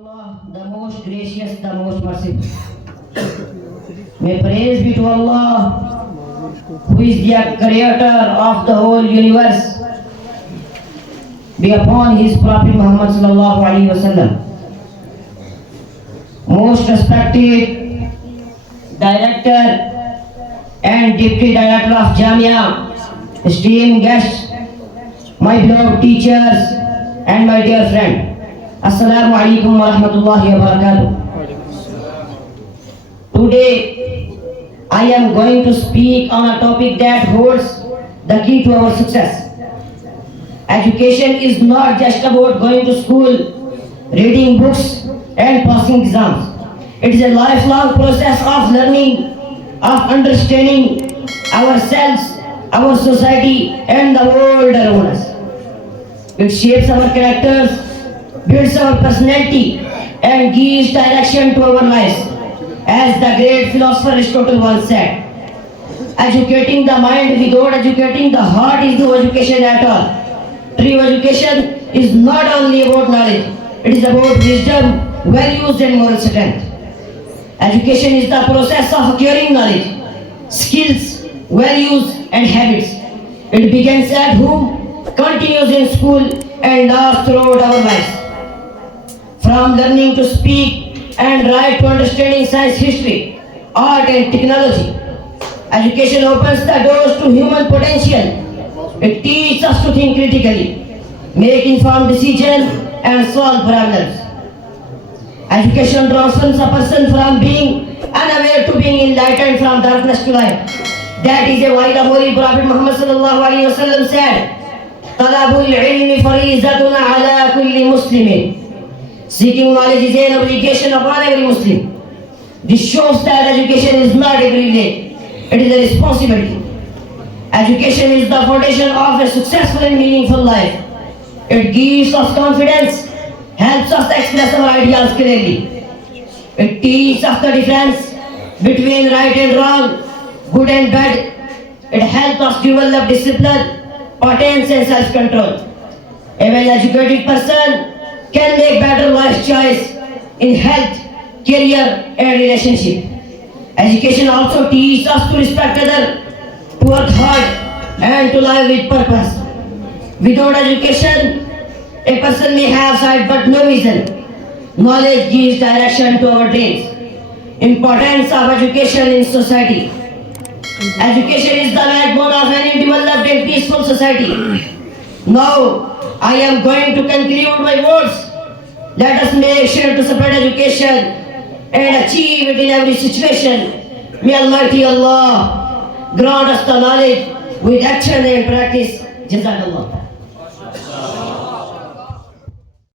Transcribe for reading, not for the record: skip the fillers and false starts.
Allah, the most gracious, the most merciful. May praise be to Allah, who is the creator of the whole universe. Be upon His Prophet Muhammad sallallahu alaihi wasallam. Most respected director and deputy director of Jamia, esteemed guests, my beloved teachers, and my dear friend. Assalamu alaikum wa rahmatullahi wa barakatuh. Today, I am going to speak on a topic that holds the key to our success. Education is not just about going to school, reading books, and passing exams. It is a lifelong process of learning, of understanding ourselves, our society, and the world around us. It shapes our characters, builds our personality, and gives direction to our lives. As the great philosopher Aristotle once said, educating the mind without educating the heart is no education at all. True education is not only about knowledge, it is about wisdom, values, and moral strength. Education is the process of acquiring knowledge, skills, values, and habits. It begins at home, continues in school, and lasts throughout our lives. From learning to speak and write to understanding science, history, art, and technology, education opens the doors to human potential. It teaches us to think critically, make informed decisions, and solve problems. Education transforms a person from being unaware to being enlightened, from darkness to light. That is why the Holy Prophet Muhammad sallallahu alaihi wasallam said, "Talabul ilmi farizatun ala kulli muslimin." Seeking knowledge is an obligation upon every Muslim. This shows that education is not a privilege, it is a responsibility. Education is the foundation of a successful and meaningful life. It gives us confidence, helps us express our ideas clearly. It teaches us the difference between right and wrong, good and bad. It helps us develop discipline, patience, and self-control. A well-educated person can make better life choice in health, career, and relationship. Education also teaches us to respect others, to work hard, and to live with purpose. Without education, a person may have sight but no vision. Knowledge gives direction to our dreams. Importance of education in society. Education is the backbone of any developed and peaceful society. Now, I am going to conclude my words. Let us make sure to support education and achieve it in every situation. May Almighty Allah grant us the knowledge with action and practice. Jazakallah.